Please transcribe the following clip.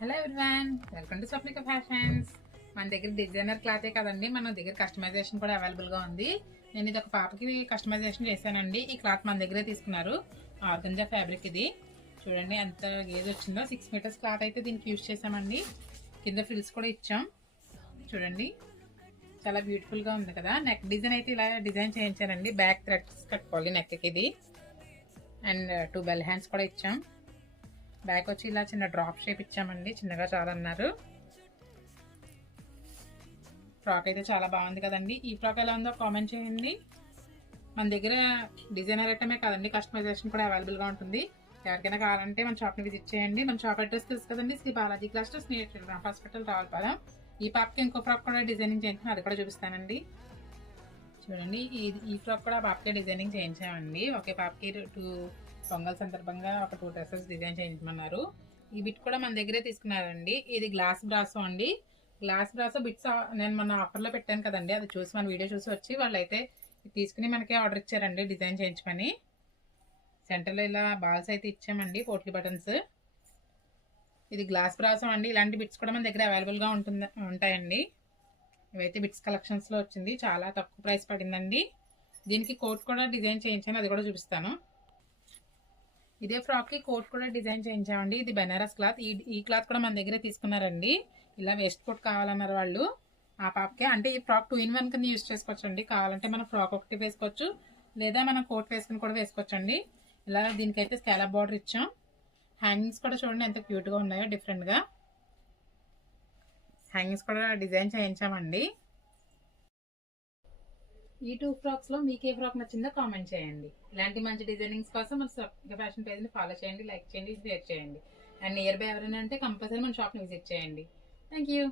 Hello everyone, welcome to Swapnika fashions. మన దగ్గర designer క్లాతే కదండి, మన దగ్గర కస్టమైజేషన్ కూడా అవైలబుల్గా ఉంది. నేను ఇది ఒక పాపకి కస్టమైజేషన్ చేశానండి. ఈ క్లాత్ మన దగ్గరే తీసుకున్నారు. ఆర్గంజా ఫ్యాబ్రిక్ ఇది చూడండి ఎంత గేజ్ వచ్చిందో. 6 మీటర్స్ క్లాత్ అయితే దీనికి యూజ్ చేసామండి. కింద ఫ్రిల్స్ కూడా ఇచ్చాం చూడండి. చాలా బ్యూటిఫుల్గా ఉంది కదా. నెక్ డిజైన్ అయితే ఇలా డిజైన్ చేయించానండి. బ్యాక్ థ్రెడ్స్ కట్టుకోవాలి నెక్కి ఇది. అండ్ 2 బెల్ హ్యాండ్స్ కూడా ఇచ్చాం. బ్యాక్ వచ్చి ఇలా చిన్న డ్రాప్ షేప్ ఇచ్చామండి. చిన్నగా చాలా అన్నారు. ఫ్రాక్ అయితే చాలా బాగుంది కదండి. ఈ ఫ్రాక్ ఎలా ఉందో కామెంట్ చేయండి. మన దగ్గర డిజైనర్ ఐటమే కాదండి, కస్టమైజేషన్ కూడా అవైలబుల్గా ఉంటుంది. ఎవరికైనా కావాలంటే మన షాప్ని విజిట్ చేయండి. మన షాప్ అడ్రస్ తెలుసు కదండి, Sri Balaji clusters near hospital Ravulapalem. ఈ పాపకి ఇంకో ఫ్రాక్ కూడా డిజైనింగ్ చేయించాను, అది కూడా చూపిస్తానండి. చూడండి, ఈ ఫ్రాక్ కూడా పాపకే డిజైనింగ్ చేయించామండి. ఒకే పాపకి 2 పొంగల్ సందర్భంగా ఒక 2 డ్రెస్సెస్ డిజైన్ చేయించమన్నారు. ఈ బిట్ కూడా మన దగ్గరే తీసుకున్నారండి. ఇది గ్లాస్ బ్రాసో అండి. గ్లాస్ బ్రాసో బిట్స్ నేను మన ఆఫర్లో పెట్టాను కదండి, అది చూసి మన వీడియో చూసి వచ్చి వాళ్ళైతే తీసుకుని మనకి ఆర్డర్ ఇచ్చారండి డిజైన్ చేయించమని. సెంటర్లో ఇలా బాల్స్ అయితే ఇచ్చామండి, పోట్లీ బటన్స్. ఇది గ్లాస్ బ్రాసో అండి. ఇలాంటి బిట్స్ కూడా మన దగ్గర అవైలబుల్గా ఉంటాయండి. ఇవైతే బిట్స్ కలెక్షన్స్లో వచ్చింది. చాలా తక్కువ ప్రైస్ పడిందండి. దీనికి కోట్ కూడా డిజైన్ చేయించాను, అది కూడా చూపిస్తాను. ఇదే ఫ్రాక్కి కోట్ కూడా డిజైన్ చేయించామండి. ఇది బెనారస్ క్లాత్. ఈ క్లాత్ కూడా మన దగ్గరే తీసుకున్నారండి. ఇలా వేస్ట్ కోట్ కావాలన్నారు వాళ్ళు ఆ పాపకి. అంటే ఈ ఫ్రాక్ 2 in 1 కింద యూజ్ చేసుకోవచ్చు అండి. కావాలంటే మనం ఫ్రాక్ ఒకటి వేసుకోవచ్చు, లేదా మనం కోట్ వేసుకుని కూడా వేసుకోవచ్చు అండి. ఇలా దీనికైతే స్కాలప్ బార్డర్ ఇచ్చాం. హ్యాంగింగ్స్ కూడా చూడండి ఎంత క్యూట్గా ఉన్నాయో, డిఫరెంట్గా హ్యాంగింగ్స్ కూడా డిజైన్ చేయించామండి. ఈ 2 ఫ్రాక్స్లో మీకు ఏ ఫ్రాక్ నచ్చిందో కామెంట్ చేయండి. ఇలాంటి మంచి డిజైనింగ్స్ కోసం మన ఫ్యాషన్ పేజ్ని ఫాలో చేయండి, లైక్ చేయండి, షేర్ చేయండి. అండ్ నియర్ బై ఎవరైనా అంటే కంపల్సరీ మన షాప్ని విజిట్ చేయండి. Thank you.